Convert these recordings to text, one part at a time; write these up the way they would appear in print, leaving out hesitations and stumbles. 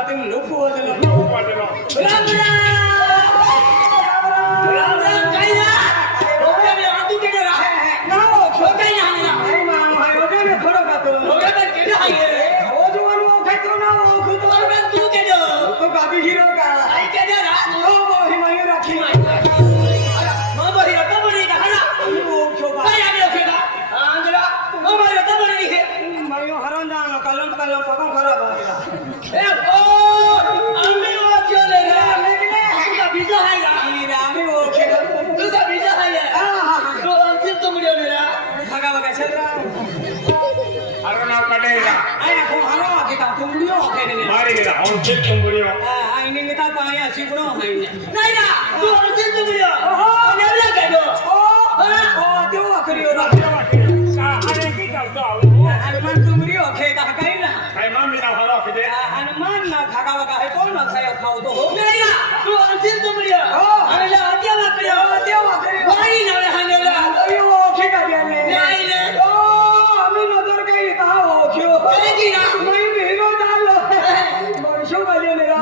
साथी लोक वाजलो राम राम काय ना ओके मी आतू केले राहे ना ओके नाही ना अरे माम भाई ओके ने खडो का तो ओके तर केले आहे हो जुवान ओके तो ना ओ खुद वर तू केले तो काबी हीरो का आई केले रा ओ ही मयूर राखी अरे मग बरी आता बरी का ना ओके का काय आले ओके का अंजला ओ बरी आता बरी है मयूर हरण जानो कलम कलम पको खराब हो गया ए ओ आम्ही ओके ले रा तुझा बीजा आहे का आम्ही ओके तुझा बीजा आहे तो अंतिम तुमडियो ले रा भागा भागा चल रा अरे ना पडेगा आया को हरो के का तुमडियो ओके ने मारी गेला अंतिम तुमडियो आई ने ता पाया सिगुणो है नाही ना तू अंतिम तुमडियो ओहो नेला के दो ओ तो करियो रा का अरे की करतो हनुमान तुमडियो ओके का काही ना काय मामी ना हरो के दे हनुमान ना भागा भागा है कोण ना खायो खाओ तो हो नाही ना तू अंतिम तुमडियो अरे ला आज्ञा करियो वाई ना हानेला अयो ओके का गेले नाही रे आम्ही नजर काही का ओके काय की ना मी हिरो झालो मरशो गेले रा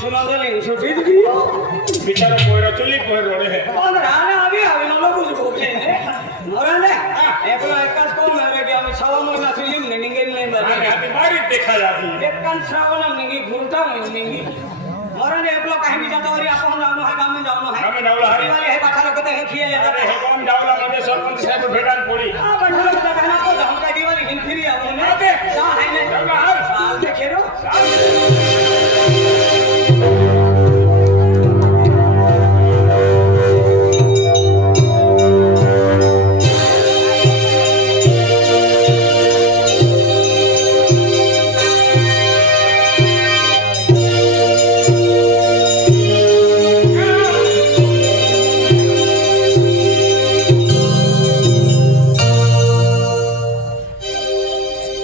सुनावले छोटी दी बिचारा पोरा चुली पोर रोडे है राणे आवी ना लोक झोपले नवराने एकला एकाच कोण मेरे की आम्ही 6 महिना फिल्म ने निंगेल नाही अरे आती मारी देखा जाती एकान श्रावण निंगी घुरता निंगी नवराने एकला काही मी जातो वरी आपण जाऊन आहे गामे जाऊन आहे गामे जाऊला आहे वाले हे बाठा लोक ते हे खिये अरे हे कोण जाऊला मध्ये सरपंच साहेब भेटान पोळी आ बाठा लोक का ना को हम का दिवाली हिन फिरी आऊ ने ओके जा है ने जाऊला हर साल ते खेरो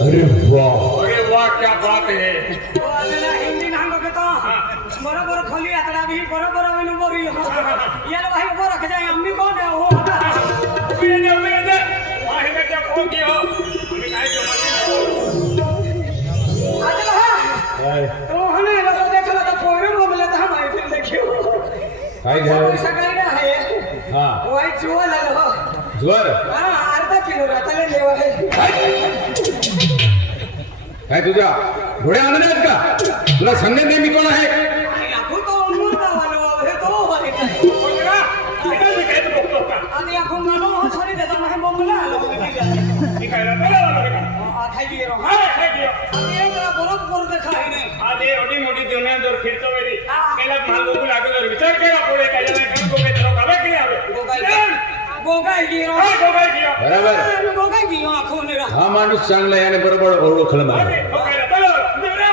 अरे वाह क्या बात है ओ आलेला हिंदी नाम बघतो बरोबर खोली आतडा भी बरोबर आवी नो बोरी याला भाई ऊपर रख जाए अम्मी कौन है वो वेदे आहे का त्या कोण की हो आम्ही काय जमत आजला काय तो हने लोग देखला तो पोरे बोले तो हम आई फिल्म देखियो काय झालं सकाळी ना आहे हां वाई जुवा लागलो ज्वर हां अर्धा किलो रातले लेवा आहे काय तुझ्या घोडे आणले आहेत का तुला सांगण्यात नेहमी कोण आहे आपण तो मुर्दा वालो हे तो होय आणि आपण मानो सॉरी देता नाही बोलला मी काय राहिला खाई दिए रो हाय हाय दियो आणि एकला बरोबर देखाई नाही आधी एवढी मोठी दुनिया जोर फिरतो वेरी केला माल बघू लागलो विचार केला पुढे काय झालं काम को बेतरो का की आवे गोगाई गिरो गोगाई गियो बरोबर गोगाई गियो आखो ने रा हा माणूस चांगला आहे आणि बरोबर ओळखलं मला अरे हो काय चलो देवरा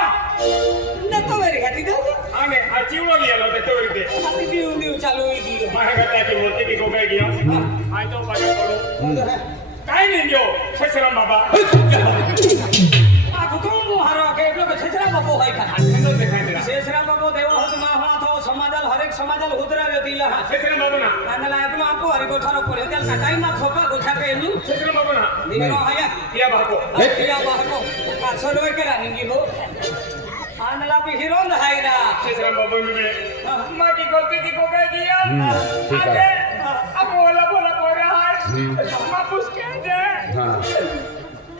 नतो वेरी हाती दो आमे आ चिवलो गेलो ते तो इथे हाती दिउ दिउ चालू होई गियो महागा त्याची मूर्ती की गोगाई गियो आय तो पागे पडो काय नाही दियो ससराम बाबा आखो तो मोहारो के लोक छछरा बाबू होय का अंदर दिखाई दे छछरा बाबू देव हस मा हा तो समाजल हरेक समाजल उतरा वेतीला ससराम बाबा ना आनला आपलो आपो हरि गोठारो पडे त्याल का टाइम ना थोका गोठा पे नु ससराम बाबा ना निरो हाया या बाको या बाको आ सोडवे केरा निंगी हो आनला भी हीरो हायरा ससराम बाबा मी मां की गलती की गोगाई गियो ठीक आहे. अब बोला बोला पोरा हाय मां पुसके दे हां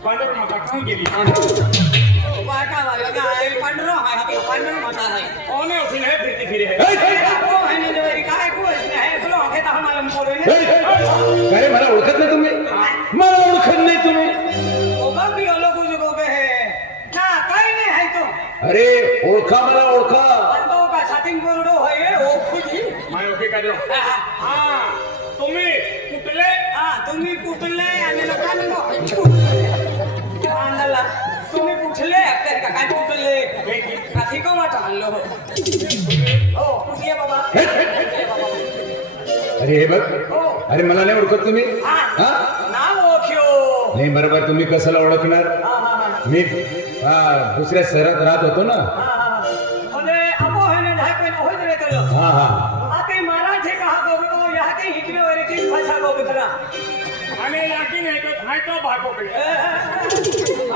पांडर माता कहां गेली वाका वाला का आई पंडरो हाय हा पंडरो माता हाय ओने उठिन है फिरती फिरे है को है ने वेरी काय को है बोलो हे ता मालूम पडो ने अरे मला ओळखत नाही तुम्ही मला ओळखत नाही तुम्ही ओगा भी लोग जो के है ना काय नाही है तो अरे ओळखा मला ओळखा तो का साथिंग बोलडो है ओ खुजी माय ओके का जो हां तुम्ही कुठले तुम्ही कुठले आणि लोकांनो आंदला तुम्ही कुठले आपल्या का काय कुठले काठी को वाट हल्लो ओ कुठले बाबा अरे हे बघ अरे मला नाही ओळखत तुम्ही हा नाव ओळख्यो नाही बरोबर तुम्ही कशाला ओळखणार मी दुसऱ्या शहरात राहत होतो ना म्हणजे आपो हेने ढाय पे होत रे तो हा हा आते मराठी कहा गोगो यहाँ के हिकले वरे की भाषा गोगतरा आणि याकी नाही तो हाय तो बाको कडे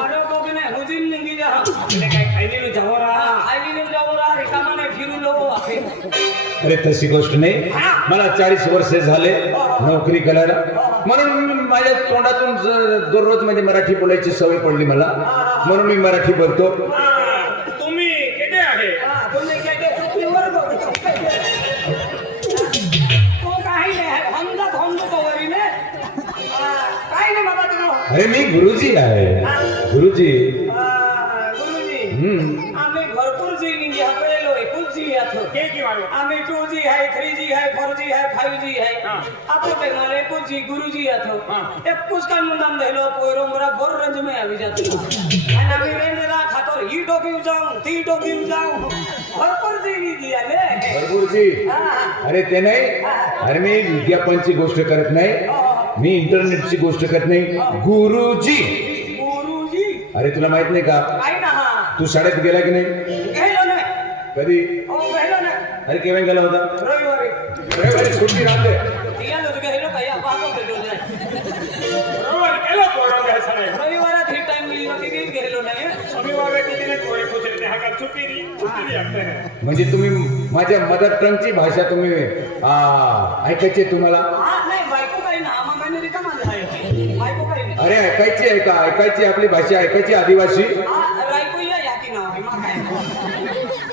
अरे गोगने हुजिन निंगी जा એટલે કાંઈ ખાઈને જવો રા आईने जाऊरा रिकामाने फिरू लो आहे अरे तशी गोष्ट नाही मला 40 वर्षे झाले नोकरी करायला म्हणून माझ्या तोंडातून दररोज म्हणजे मराठी बोलायची सवय पडली मला म्हणून मी मराठी बोलतो तुम्ही केटे आहे तुम्ही काय ते पृथ्वीवर बघतो तो काही नाही हमदा हमदो कवरीने काय नाही बाबा तुम्ही अरे मी गुरुजी आहे गुरुजी गुरुजी आम्ही भरपूर जी निघी हकलेलो एकूच जी यात કે કહેવાનો आम्ही 2G है 3G है 4G है 5G है आपको टेक्नोलॉजी कुछ जी गुरुजी यातो एक कुछ का नाम देलो पोरो मेरा बोर रंज में आवी जातो आणि आम्ही रेंज रा खातो ही डोकी जाऊं ती डोकी जाऊं भरपूर जी निघी आले गुरुजी अरे ते नाही अरे मी विज्ञापनची गोष्ट करत नाही मी इंटरनेटची गोष्ट करत नाही गुरुजी गुरुजी अरे तुला माहित नाही का काय ना हा तू शाळेत गेला की नाही गेलो नाही कधी ओ गेलो नाही अरे केव्हा गेला होता रविवारी रविवारी सुट्टी राहते तिया लोक गेलो काय आपण भेटलो नाही બરોબર કેલો પોરો બેસા રે रविवारात ही टाइम मिळलो की गेलो नाही શનિવારે કીધીને કોરે પૂછે તે હા છુટ્ટી રી આપતે હે म्हणजे तुम्ही माझ्या मदर टंगची भाषा तुम्ही ऐकायची आहे तुम्हाला हा नाही बायको काही ना आम्हाला रिकामा आहे बायको काही नाही अरे ऐकायची आहे का ऐकायची आपली भाषा ऐकायची आदिवासी हा रायको या की नाव आहे मग काय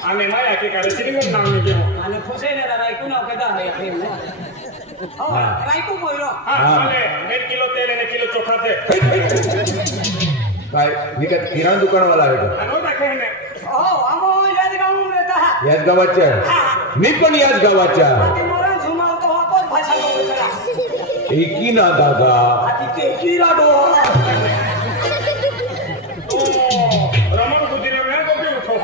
આને માયા કે કરે શ્રીમંત નામ ને કેવો आणि खुशे ने रायको नाव कदा आहे हो रायको बोलो હા ભલે 1 કિલો તેલ અને કિલો ચોખા દે काय मी काय किराणा दुकानवाला आहे का આનો રાખે ને हो आमो याद गाऊन रहता है याच गावाच्या आहे मी पण याच गावाच्या आहे आती मरण झुमावतो आपण भाषा बोलतो एकी ना दादा आती ते किराडो રમણ ગુજરે ને તો કે ઉઠો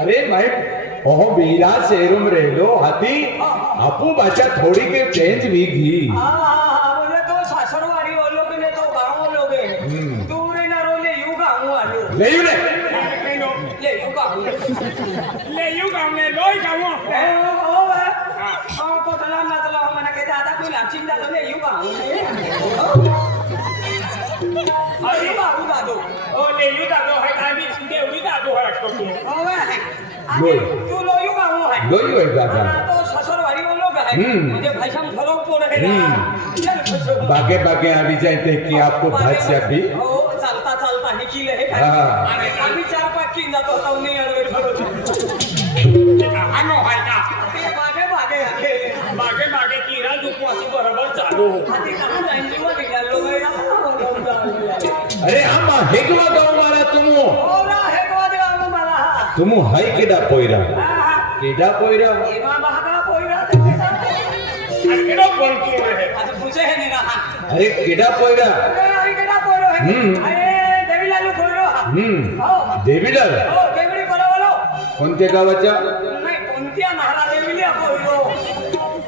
अरे भाई ओहो बीरा शहरों में रह लो हाथी आपू भाषा थोड़ी के चेंज भी की बोले तो सासरवाडी बोलो की ने तो गांव लोगे दूर ना रोले यू गांव आलो ले यू ले ले यू गांव લે યુ ગામને લોય ગામો को तला ना तला मना के दादा कोई लाचिन दादा ले यू गांव अरे बाबू दादो ઓ લે યુ દાદો હે કાઈ સિંગે ઉડી દાદો હે રાખતો તું होवे लोई. तू लो यू गांव है लोई होय दादा तो ससुरवाडी बोलो का है मुझे भाषा में फरक पड़ है चल बागे बागे आवी जाए थे कि आपको भाषा भी हो चालता चालता निकिले है हाँ. आम्ही 4-5 किन जातो होता उन्हीं अडवे फरक આનો હોય કા ते बागे बागे आखे બાગે બાગે કીરા દુખો હતી બરાબર ચાલુ आती कहां जाएंगे वो निकालो मेरा अरे हम हेगवा गाव वाला तुम ओरा है को गांव मला तुम हाय केडा पोयरा केडा पोयरा एमा बागा पोईरा ते बेटा આ કેડો બોલતો રહે आता पूछे है निरा अरे केडा पोयरा अरे केडा पोरो है अरे देवीलालू पोरो हो देवीलाल हो केवडी पोरो बोलो कोणत्या गावाच्या नाही कोणत्या नाहरा देवीला पोरो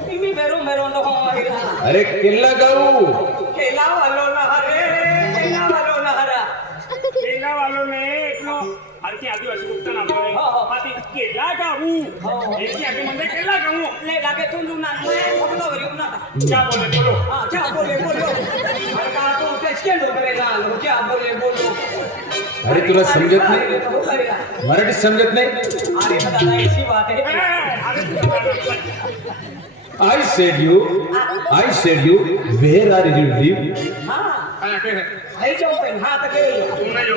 तुम्ही मेरो मेरो नो अरे किल्ला गाव केला वालो नहरे केला वालो नहरा કેલા વાલો ને એકનો આરતી આદિવાસી ગુપ્તા નામ છે પાટી કેલા ગાવું એકી આગે મને કેલા ગાવું ले लागे तुंदू ना मैं फकतो वरी ना क्या बोले बोलो हां क्या बोले बोलो अरे का तो कैसे लो करेगा लो क्या बोले बोलो अरे तुला समजत नाही तो करेगा मराठी समजत नाही अरे दादा ऐसी बात है I said you where are you live हां આ કે आई जाओ पेन हाथ करे તું ન જો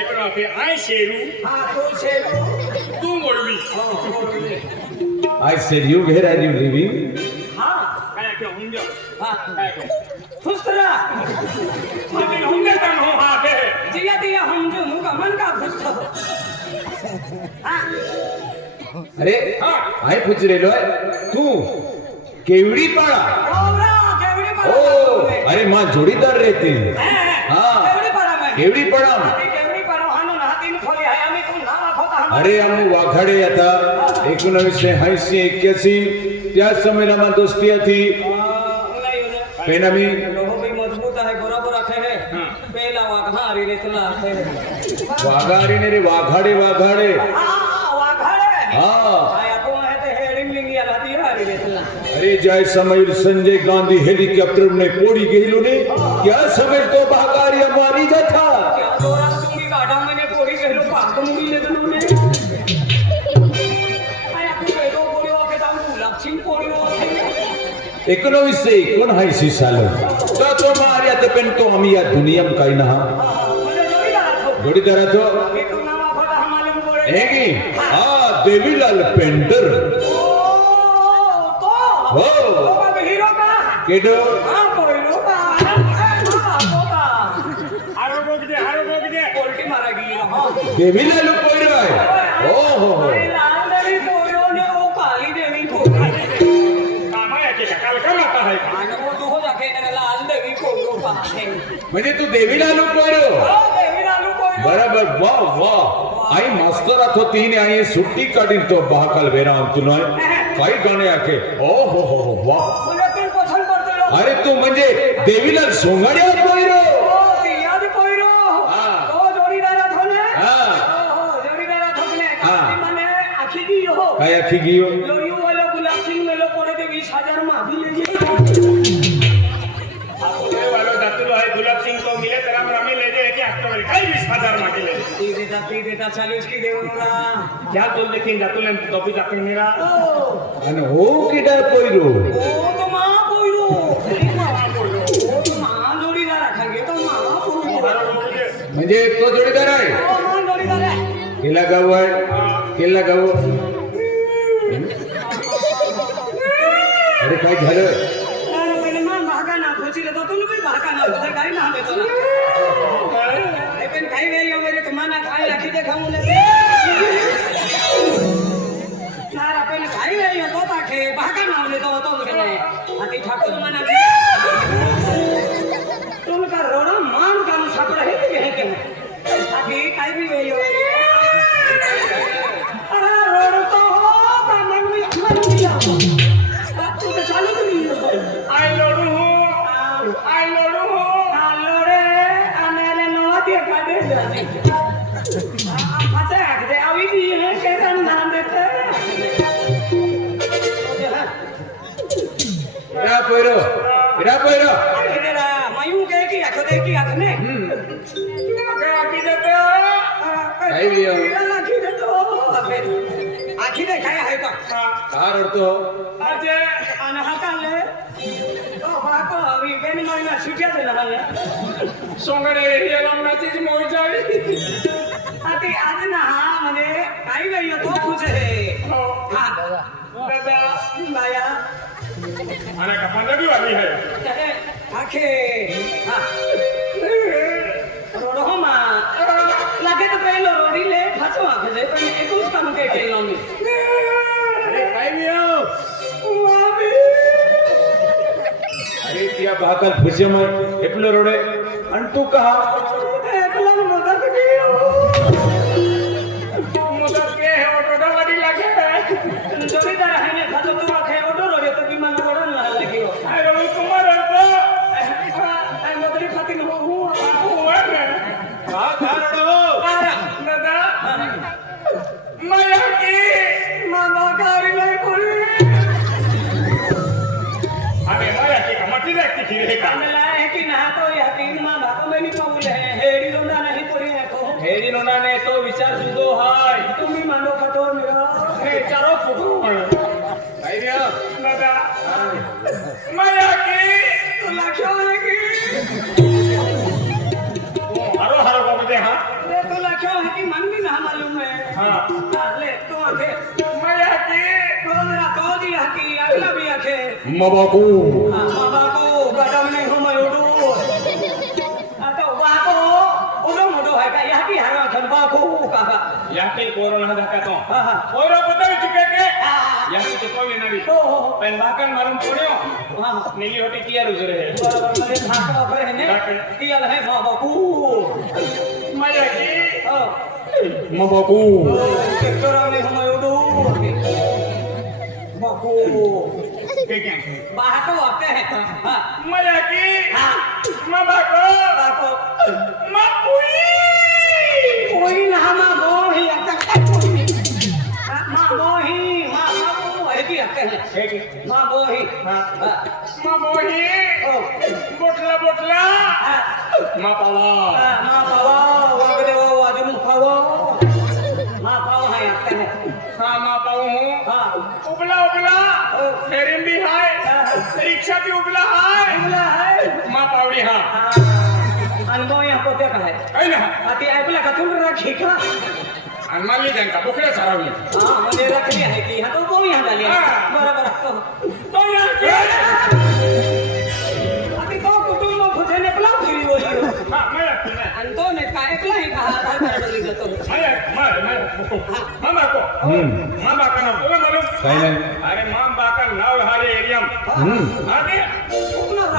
એકનો કે આય શેરુ हां तो से તું બોલવી I said you where are you living हां કાયા કે હુંજો हां કાયા કે खुशरा મને હુંગે તમ હો હા કે जिया दिया हम जो मुंह का मन का खुश हो हां अरे आय पुचरेलो आहे तू केवडी पाळा ओरा केवडी ओ अरे मां जोडीदार रहते हाँ केवडी पड़ा मैं केवडी पाळा केवडी पड़ा हानो ना तीन खोली आहे आम्ही कोण नावा खोता अरे आम्ही वाघाडे आता 1980-81 त्या समयला दोस्ती હતી पेनामी लोहो भी मजबूत है बरोबर रखे है पहला वाघारी रेतला है वाघाडी ने रे वाघाडे वाघाडे वाघारे हाँ आया तो है ते हेडिंग या राती हारी रेतला अरे जय समय संजय गांधी हेलिकॉप्टर ने पोड़ी गेलो ने क्या समय तो भागारी हमारी जथा क्या दौरान तुम्ही गाडा मैंने पोरी गेलो पाक मुली लेगनोने आय आपण वेगो पोरी ओके जाऊन गुलाबसिंग पोरी ओके 1979 साल तो तो मारिया ते पेन तो आम्ही या दुनियाम काही ना म्हणजे जोडीदार तो हे तू नाव आपला हमाले बोले हे की हा देवीलाल पेंटर तो हो बाबा हिरो का केडो हा पोरीलो का हारो बघजे पोल्टी मारा गेली हा देवीलाल पोयरो आहे हो हो हो लाल देवी पोरो ने ओ काली देवी पोरो कामा याचे का काल का माता आहे आणि वो तो हो जाके ने लाल देवी पोरो पाहे म्हणजे तू देवीलाल पोयरो ओ देवी लालू पोरो बराबर वाह वाह आई मास्तर आतो तीन आई सुट्टी काढील तो बहाकाल वेरा तुला काही गाणे आखे ओ हो वाह म्हणजे तू पसंत करतो अरे तू म्हणजे देवीलाल सोंगाड्या पोयरो ओ तियाद पोरो हा. तो जोडीदारात होने हा. हो जोडीदारात होने हा. माने आखी दी हो काय आखी गियो लोयू वाला गुलाब सिंह मेलो पडे ते 20,000 माफी लेजे आपण हे वालो दातुलो आहे गुलाब सिंह को मिले तर आम्ही ले जे की हफ्ते काही 20,000 मागे ले ती देता चालूच की देवनोला क्या तो लेकिन दातुले टोपी दाखन मेरा ओ आणि हो किडा पोयरो ओ तो मा पोरो ओ तो मा जोडीदार राखांगे तो मा पोरो हारो बघजे म्हणजे तो जोडीदार आहे ओ मा जोडीदार आहे केला गाव आहे केला गाव अरे काय झालं अरे पहिले मा भागा ना खोचीले तो तुला भी भागा ना खोचे काही ना देतो ना अरे पण काही वेळ वगैरे तुम्हाला काय राखी दे खाऊन यार आपण काही वेळ येतो ताखे भागा नावले तो होतो म्हणजे आधी ठाकूर म्हणा तुमका रोडा मान काम सापडा हे की हे की आधी काही भी वेळ अरे रोड तो हो मन मी तू तर चालू तुम्ही आई लोडू हो आलो रे आने नवा दे काढे आता आखते आवी दी है केरा नाम देते इरा पोयरो तेरा मयूं के की आखो दे की आखने काय की देते काही भी हो. आखी दे तो आखी दे काय आहे का का रडतो अजे आणि हाताले तो बाको अवी बेनी महिना सुट्या दे ना सोंगडे हे लावण्याची मोही जावी आती आज ना हा म्हणजे काही वेळ येतो तुझे हा दादा बाया आणि का पंजाबी वाली है आखे हा रोड हो मा लागे तो पहिलो रोडी ले फाचो आखे दे पण एकूच काम के केलो मी अरे काय भी हो वाबी अरे त्या बहाकाल फुसेमय एपलो रोडे आणि तू कहा एकला मदद की मदत के है ऑटो गाड़ी लगे जोडीदार आहे ने खातो तो आखे ऑटो रोडे तो विमान रोडन ला लगी हो आई रवि कुमार तो आई मदरी फातिन हो हुआ है का रडो दादा माया की मामा कारी नाही कोणी अरे माया की कमाटी देखती थी रे का आम्हाला आहे की ना तो या तीन मा भाको में नहीं पाऊल है हेडी लोंडा नहीं कोणी है को हेरी नोनाने तो विचार सुदो हाय तुम्ही मांडो खातो मेरा हे चारो फुकून काय भी हो दादा माया की तुला क्यों है की हरो हरो को दे हां ले तुला क्यों है कि मन भी ना मालूम है हां ले तो आखे माया की तो मेरा तो दी हकी अगला भी आखे मबाकू मामा को गडम नहीं हो मयोडू आता बाको ओडो मोडो है का यहां की हरा खनबा को काका याके कोरोना धक्का तो हां हां ओरो पता चुके के याके तो कोई नहीं हो पेन बाकन मालूम पड़ियो हां नीली होटी किया रुजरे है बराबर मेरे भाका पर है ने किया है बाबा को माया की मबाकू केकरा ने हम ओडू बाको के क्या बाको आते हैं हां माया की हां मामा को बाको मापुई कोई ना हम बोही आता मां बोही मां बाबू है की आते हैं है की मां बोही हां मां मोही ओ बोटला हां मां पावा मां पावा वागदे वाजू पावा माँ पाऊ हूँ हाँ उबला उबला फेरिंग भी है रिक्शा भी उबला है बोला है माँ पावडी हाँ अनुभव यहाँ पोते का है है ना आती ऐकला का तुम राखी का आणि मागली त्यांका बुकड्या सारावली हाँ म्हणजे राखली आहे की हाँ तो कोण यहाँ झाली आहे बरोबर तो यार आती तो कुटुंब फुटेने पलाव फिरी होई हाँ मैं रखती ना आणि तो ने काय ऐकला आहे का आधार कार्ड जातो मैं माँ बाको माँ बाका नाव तुला मालूम काही नाही अरे माँ बाका नाव हारे एरिया आगे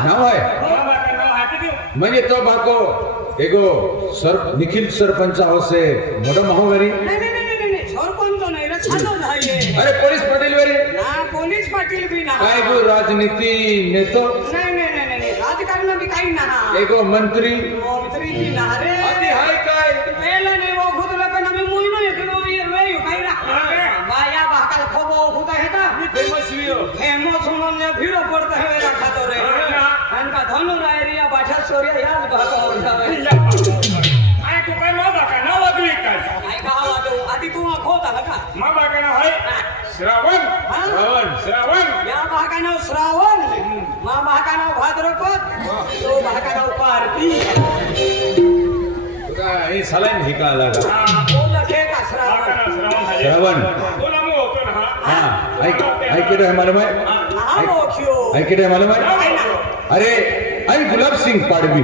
नाव आहे माँ बाका नाव हाकी देऊ म्हणजे तो बाको एगो निखिल सरपंच होसे मोठा महावारी नाही नाही नाही नाही नाही सरपंच नाही रे छानो झाले अरे पोलीस पाटील वरी ना पोलीस पाटील बी ना काय गो राजनीती नेतो नाही नाही नाही नाही राजकारण बी काही ना एगो मंत्री मंत्री बी ना रे अति हाय काय पहिला नाही वो खुदला पण आम्ही मुईनो एकलो वे काही ना बाया बाकाल खबो खुदा हेता फेमस व्हिडिओ फेमस म्हणून भिडो पडता हे राखातो रे अनका धनु रायरिया भाषा सोर्या याच भागा ओळखावे आणि तू काय माँ बाका नाव आदू एक काय काय गावा तो आधी तू खोता का माँ बाका नाव आहे श्रावण श्रावण या भागानाव श्रावण मा भागानाव भाद्रपद तो भागानाव पारती हे सलाईन हिका आला का तो लखे का श्रावण श्रावण बोला मग होतो ना हा ऐकत आहे मालूम आहे हा मोठ्यो ऐकत आहे मालूम आहे अरे आणि गुलाब सिंग पाडवी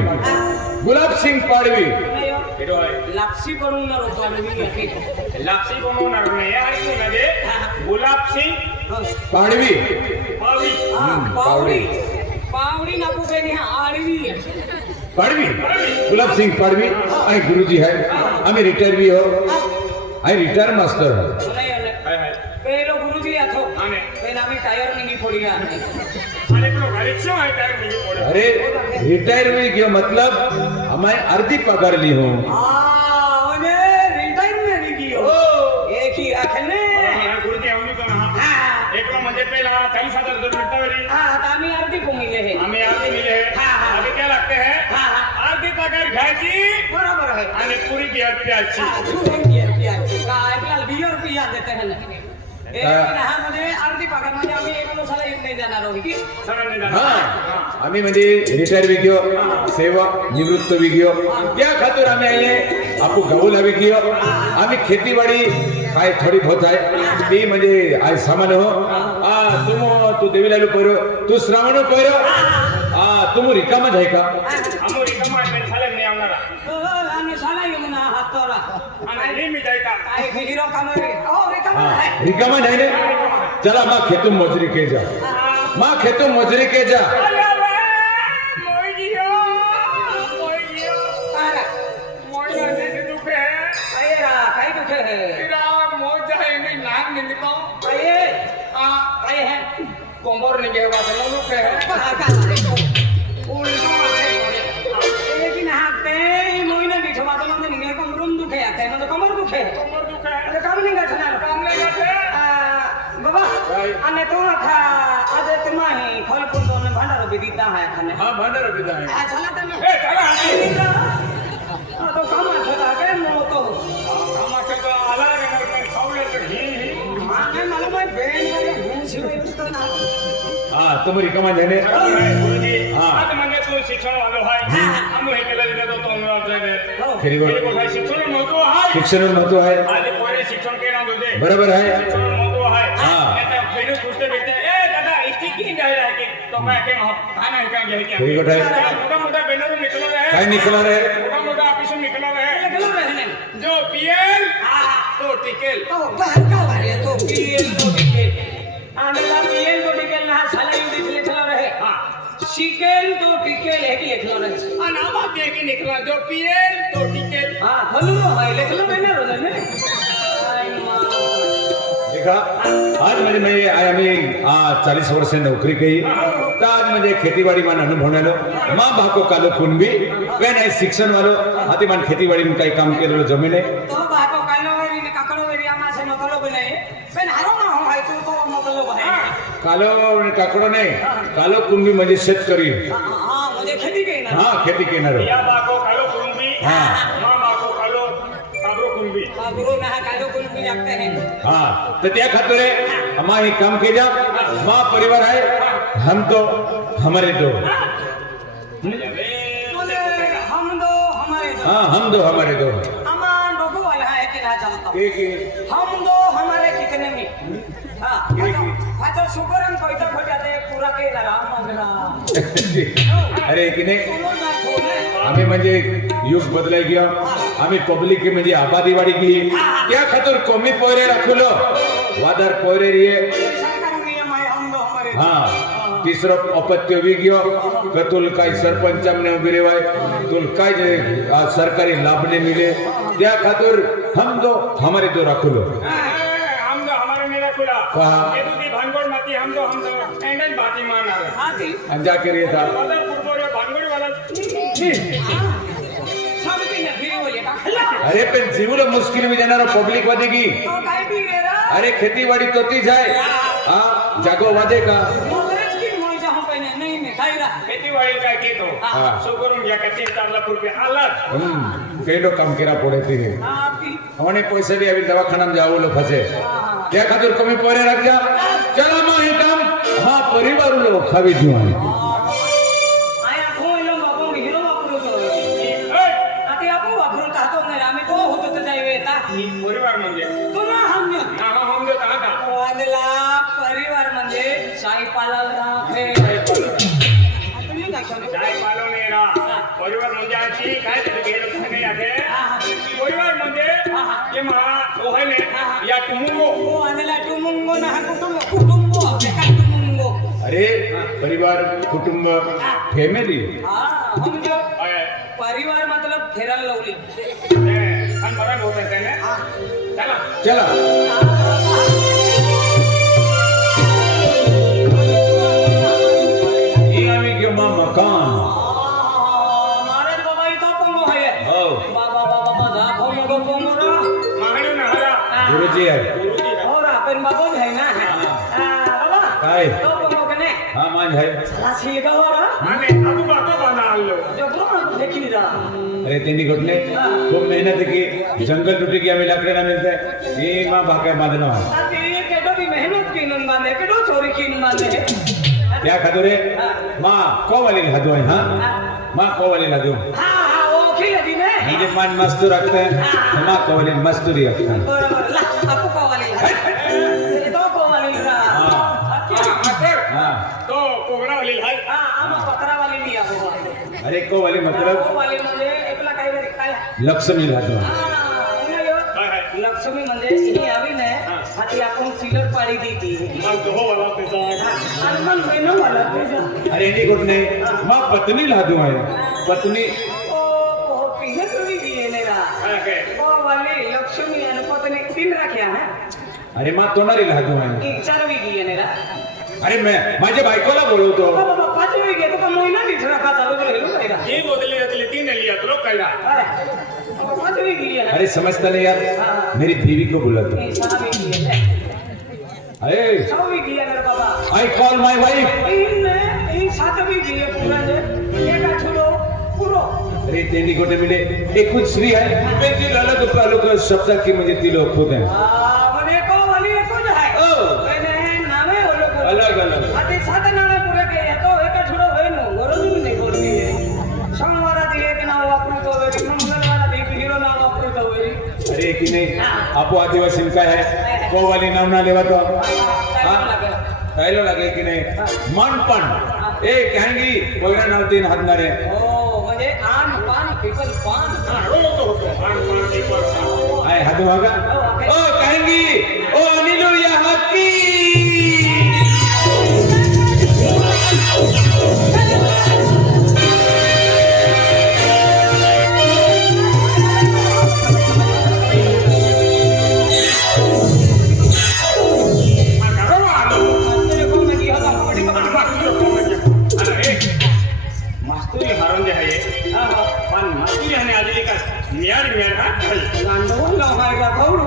गुलाब सिंग पाडवी लापसी बनवून रोपा लापसी बनवणार नाही आणि कोणाचे गुलाब सिंग पाडवी पावडी पावडी पावडी नको बेनी आडवी पाडवी गुलाब सिंग पाडवी आणि गुरुजी आहे आम्ही रिटायर भी हो आणि रिटायर मास्टर हो पेलो गुरुजी आथो आणि पेन आम्ही टायर निघी फोडी आणि पेलो गाडीचं आहे काय म्हणजे पोरं. अरे रिटायर भी क्यों मतलब हमारे अर्धी पगार ली हो म्हणजे रिटायरमेंट निघी हो एक ही आखने हा, गुरुजी आम्ही पण हा एक म्हणजे पहिला 40,000 मिळतावरी हा आता आम्ही अर्धी पोंगिले हे आम्ही आधी मिले हा. आधी काय लागते है आधी पगार घ्यायची बरोबर आहे आणि पुरी बियर प्यायची काय बियर पिया देते हैं मध्ये अर्धी पगार म्हणजे आम्ही एक दिवसाला येत नाही जाणार आहोत की सगळ्यांनी हा जाणार. आम्ही म्हणजे रिटायर भी कियो सेवा निवृत्त भी कियो त्या खातर आम्ही आले आपू गहूला भी कियो आम्ही खेतीवाडी काय थोडी बहुत आहे ती म्हणजे आज सामान हो तू देवीला पोरो तू श्रावण पोरो तुम रिकामच आहे का आम्ही रिकामा आहे, झालं नाही आम्हाला. आम्ही साला येऊ ना हातोरा आणि हे मी जाय का काय हिरो कामरे हो रे हा आहे रिकामच आहे ना चला मा खेतून मजुरी के जा मा खेतून मजुरी के जा काय दुखे है काय है कोंबर निघे वाचवणूक आहे लेकिन हाँ पे मोइना की ठमा तो मतलब नहीं कमर दुखे आता है मतलब कमर दुखे कोंबर दुख आहे अरे काम नहीं करना काम नाही करते बाबा अने तो था आज तुम्हारी फल फूल तो ने भंडार भी दीता है खाने हा भांडर पिता आहे चला तने ए चला तो काम ठेला के मो तो कामाचे तो आला रे पण खाऊले तर ही माने मला मैं बेन करे हूं शिवाय तो ना हा तुम रिकामच आहे ना गुरुजी हा. आज म्हणजे तू शिक्षण वालो आहे आम्ही हे केलं दिलं तो खरी गोष्ट. शिक्षण महत्व आहे शिक्षण महत्व आहे आज पोरे शिक्षण केलं होते बरोबर आहे शिक्षण महत्व आहे हा. आता पहिले पुस्तक भेटते ए दादा इतकी की जाहिर आहे की तो काय के खाना काय घ्यायची खरी गोष्ट आहे. मोठा मोठा बॅनर निकलो है काय निघणार आहे मोठा मोठा ऑफिसून निकलो है लगलो रहने जो पीएल तो टिकेल तो बाहर का वाले तो पीएल तो टिकेल आंध्रा पीएल तो टिकेल ना साला यू लिखलो रहे हाँ शिकेल तो टिकेल है कि लिखलो रहे नामा दे के निकला जो पीएल तो टिकेल हाँ हल्लू है लिखलो रहने रोने ने आई मां देखा आज म्हणजे मी आम्ही 40 वर्ष नोकरी केली तर आज म्हणजे खेतीवाडी मान अनुभव आलो मा बाको कालो कुणबी वे नाही शिक्षण वालो आती मान खेतीवाडी में काही काम केलेलो जमीन आहे तो बाको कालोवेरी ने काकड़ोवेरी आमा से मतलब नहीं पेन हारो ना हो है तो मतलब है कालो आणि काकडो नाही कालो कुणबी म्हणजे शेतकरी हां मुझे खेती के ना हा खेती केणार या बाको कालो कुंबी हा. मा बाको कालो काबरो कुंबी गुरु ना कालो कोण भी लागते हैं हा तर त्या खातोरे आम्हा हे काम केल्या मा परिवार आहे हम तो हमारे दो हम दो हमारे दो हाँ हम दो हमारे दो अमान लोगों वाला है कि ना जानता हूं एक हम दो हमारे कितने में हाँ अच्छा शुक्र हम कोई तो खोटा दे पूरा के राम मंगला अरे की नाही तुम ना खोले आम्ही म्हणजे युग बदलाय गयो आम्ही पब्लिक की म्हणजे आबादी वाढी की त्या खातर कमी पोरे राखलो वादार पोरे रे सरकार नियम है हम दो हमारे दो हा तिसरो अपत्य बी गयो कतुल काय सरपंचामने उभी रेवाय तुल काय जे सरकारी लाभ ने मिले त्या खातर हम दो हमारे दो राखलो हम दो हमारे मेरा खुला ये तो दी भानगोड़ माती हम दो एंडन बाती मारणार आती अंजा करे था वादा पुरपोरे भानगोड़ी वाला सब की न फिर बोले का खला अरे पण जीवला मुश्किल में जाणार पब्लिक वादे की तो काय भी गेला अरे खेतीवाडी तोती जाय हा जागो वाजे का मोगरेच की मोय जहां पे नहीं में खाईरा खेतीवाडी काय केतो हा. सो करून घ्या का 3-4 लाख रुपये आलात केडो काम केरा पडे ते आती आणि पैसे बी आवी दवाखान्यात जावलो फसे त्या खातर कमी पोरे राखजा चला मग हे काम हा परिवार लो खावी देऊ आहे आया खोलो बाबू हिरो वापरू तो आता आपू वापरू तातो नाही आम्ही तो होतो तर जाईवे ता परिवार म्हणजे तो ना हमने हा हम दो कहा का वादला परिवार म्हणजे साई पालाल राखे तुम्ही काय सांगू जाय पालवणे रा परिवार म्हणजे आची काय ते गेलो काय आहे परिवार म्हणजे जे मा ओहने या तुमुंगो ओ आनेला टुमुंगो ना कुटुंब कुटुंब एका टुमुंगो अरे परिवार कुटुंब फॅमिली हम जो परिवार मतलब फेराल लावली खान मरण होत आहे त्याने चला चला ये आम्ही घेऊ मग मकान महाराज बाबा इथं पोंगो आहे हो बाबा बाबा बाबा पोंगो पोंगो रा महादेव ना हरा गुरुजी आहे गुरुजी हो रा पण बाबा आहे ना बाबा काय तो पोंगो कने हा मान आहे साला सीगा रा माने आबू बातो बना आलो जो कोण देखी रा अरे त्यांनी घटने खूप मेहनत की जंगल टूटी की आम्ही लाकडाना मिळते ही मा बाका बांधणं आते केडो भी मेहनत कीन बांधे केडो चोरी कीन बांधे त्या खातोरे मा कोवाली लादू आहे हा मा कोवाली लादू हा हा ओ खिले ने म्हणजे मान मस्तूर राखते मा कोवाली मस्तुरी राखते बरोबर ला आपू कोवाली तो कोवाली रा हा तो कोगरा वाली हाय हा आम पत्रा वाली लिया हो अरे कोवाली मतलब कोवाली म्हणजे एकला काय रे काय लक्ष्मी लादू काय हाय लक्ष्मी म्हणजे ही आवी ने हाती आपण सिलर पाडी दी मग तो वाला त्याचा आणि मन मेनू वाला त्याचा अरे इनी घटने मा पत्नी लादू आहे पत्नी ओ पिहे तुम्ही दिले रा काय काय कोवाली लक्ष्मी आणि पत्नी तीन राख्या हा अरे मा तोनारी लादू आहे की चारवी दिले रा अरे मैं माझ्या बायकोला बोलवतो बाबा पाचवी घेतो का महिना लिटर का चालू राहिलो काय रा ही बोतली यातली 3 लिया तो कायला अरे पाचवी दिले अरे समझता नहीं यार मेरी बीवी को बुलातो सहावी दिले अरे सहावी दिले रे बाबा I call my wife in सातवी दिले पूरा जे एका छोडो पुरो अरे त्यांनी गोटे मिले एकूच स्त्री आहे त्यांची अलग अलग शब्द की म्हणजे ती लोक होते म्हणजे कोवाली एकच आहे ओ पण नामे ओलो अलग अलग आता सात नामे पुरे के तो एका छोडो होय नो गरज नाही कोणती सोमवारा दिले की नाव वापरतो होय मंगळवारा दिले हिरो नाव वापरतो होय अरे की नाही आपो आदिवासी काय है कोवाली नाव ना लेवा तो कायलो लागे की नाही मनपण ए कहेंगी कोयना नाव तीन हातनारे हो म्हणजे आन पान पिपल पान होतो आण पाणी पडता आय हात मागा ओ कहेंगी ओ अनिलू या हकी मास्तुरी हारून जे आहे पण मास्तुरी आणि आलेली का मियाड मियाड हा लांडवून लावायला खाऊ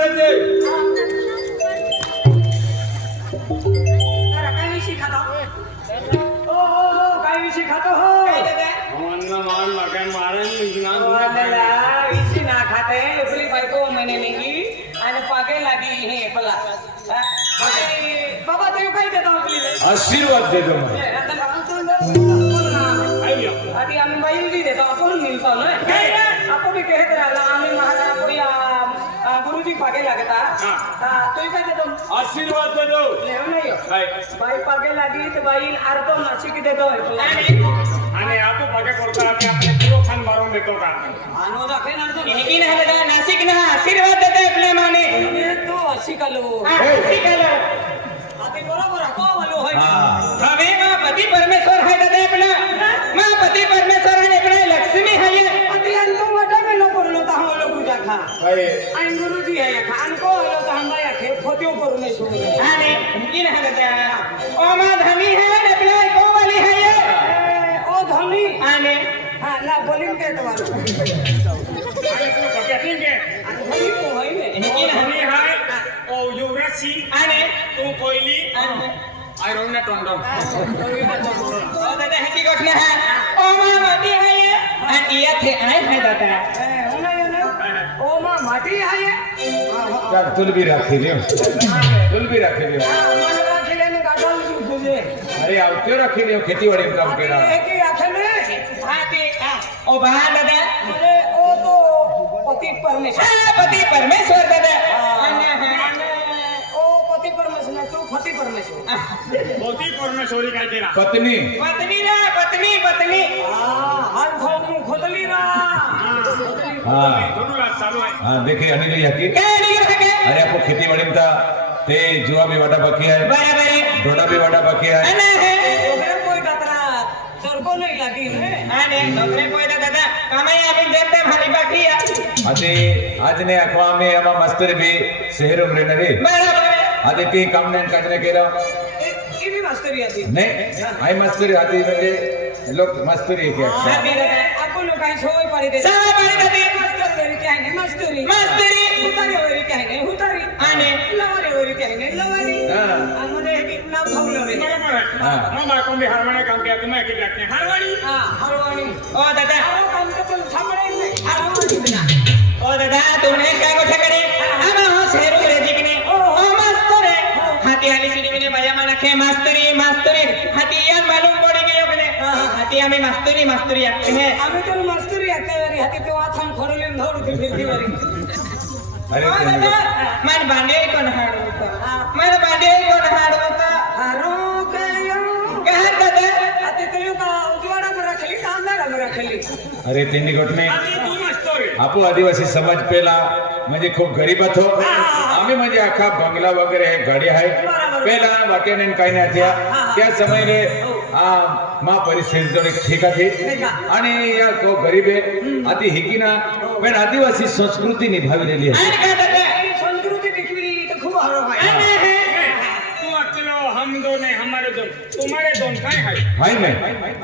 बसायचे जरा काय विषय खाता हो काय विषय खातो हो मान काय मारण विषय ना खाते आपली बायको महिने निघी आणि पाके लागी हे पला बाबा तुम्ही काय देता आपली आशीर्वाद देतो मला आधी आम्ही बैल देतो आपण मिळतो ना आपण बी कहत राहिला आम्ही महाराज कोणी गुरुजी पागे लागता तुम्ही काय देतो आशीर्वाद देतो लेव नाही काय बाई पागे लागी तर बाई अर्ध नाशिक देतो आणि आपण पागे करतो आम्ही आपले पूर्व खान मारून देतो का नाशिक ना आशीर्वाद देतो आपल्या माने तो शिकलो आधी बरोबर को वालो होय हवे मा पती परमेश्वर है दादा आपला मा पती परमेश्वर है आपला लक्ष्मी है पति अंतो मोठा में नको लोता हम लोग पूजा खा काय आई गुरुजी है खान को लोग हम बाया खे फोटो परमेश्वर आने किन है दादा ओ मा धनी है आपला को वाली है ये ओ धनी आने हां ना बोलिन के तुम्हारे आणि तू बघितलं के धनी को है ने किन हनी हाय ओ युवराज सिंह आने तू कोयली आय रोना टोंडम ओ दादा हकी गोठना है ओ मा माटी है ये आणि याथे आय है दादा ओ मा माटी है ये त्या तुल भी राखी लियो तुल भी राखी लियो મને રાખીને ગાડલ સુજે अरे आवते राखी लियो खेतीवाड़ी में काम केला એકી આખને આતે ઓ બા દાદા મને ઓ તો પતિ પરમેશ્વર દાદા ओ पति परमेश्वर ना तू पति परमेश्वर मोती परमेश्वरी काय केला पत्नी पत्नी रा पत्नी हां हर खोतली रा हाँ धनुला चालू आहे हाँ देखिए अनिल या की काय नाही सके अरे आपको खेतीवाड़ी में था ते जुआ भी वाटा बाकी है बराबर है डोडा भी वाटा बाकी है અને હે ઓબરે કોઈ દાતરા ચરકો નહીં લાગી ને અને ઓબરે કોઈ દાદા કામય આપી દેતે મારી બાકી आते आज ने अखवा में आमा मास्टर भी शहर में रहने रे बराबर आते ते काम ने काजने केला એવી માસ્ટરી હતી नहीं आई मास्टर आती म्हणजे लोग मास्टरी है क्या आपण काही सवय पाडी दे सवय पाडी दे मास्टर वरी काय नाही मास्टरी हुतारी वरी काय नाही हुतारी आणि लवारी वरी काय नाही लवारी आमध्ये एक नाव ठेवलं रे बरोबर आहे मग बायको मी हरवाणे काम केलं तुम्ही ऐकले नाही हरवाणी हरवाणी ओ दादा हरव काम तर सापडे नाही हरवाणी ना ओ दादा तुमने काय गोठा करे आमा हो शहर रे जिकने ओ मास्टर है हाती आली सिनी ने माझ्या मनाखे मास्टरी हाती यान मालूम पड़ी गयो कने हाती आम्ही मास्टरी आखते हैं आम्ही तो मास्टरी आखते रे हाती तो आथम खरोलेन धोडू फिरती वरी अरे मन बांडे कोण हाडवता मन बांडे कोण हाडवता हारो कयो कह दादा हाती तो का उजवाडा में रखली कांदारा में रखली अरे तिंडी गोठने आणि तू नसतो रे आपू आदिवासी समाज पेला म्हणजे खूप गरीबात हो आम्ही म्हणजे अख्खा बंगला वगैरे आहे गाडी आहे पेला वाट्याने काही नाही त्या त्या समयले मा परिस्थिती थोडी ठीक आहे आणि या तो गरीब आहे अति हिकीना पण आदिवासी संस्कृती निभावलेली आहे संस्कृती टिकवी तर खूप हरो आहे तू अकेलो हम दोन है हमारे दोन तुम्हारे दोन काय है हाय मैं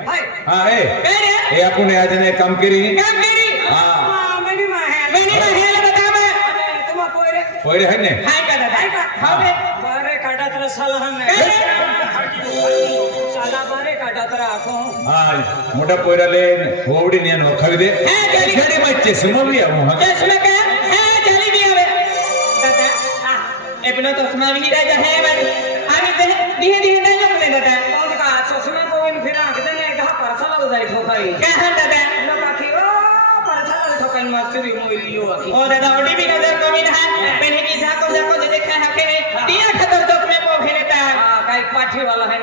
हाय हाँ ए आपण आज ने काम करी हाँ मैंने माहे बता मैं तुम पोरे है ने हाय का दादा हाय बारे काटा तर साला हम साला बारे काटा तर आखो हाँ मोटा पोराले होवडी ने नोखावी दे घरी बच्चे सुमवी आऊ हा चष्मा का चली भी आवे दादा एपनो चष्मा भी राजा है मन आम्ही ते धीरे धीरे नाही जमले दादा और का चष्मा कोण फिरा किती नाही दहा परसाला जाई ठोकाई काय हा दादा लोका की ओ परसाला ठोकाई मास्टरी मोइली यो की ओ दादा ओडी भी नजर कमी ना पहले की जाको जाको जे देखा हके नहीं दिया खतर तो में पो फिरता काय पाठी वाला है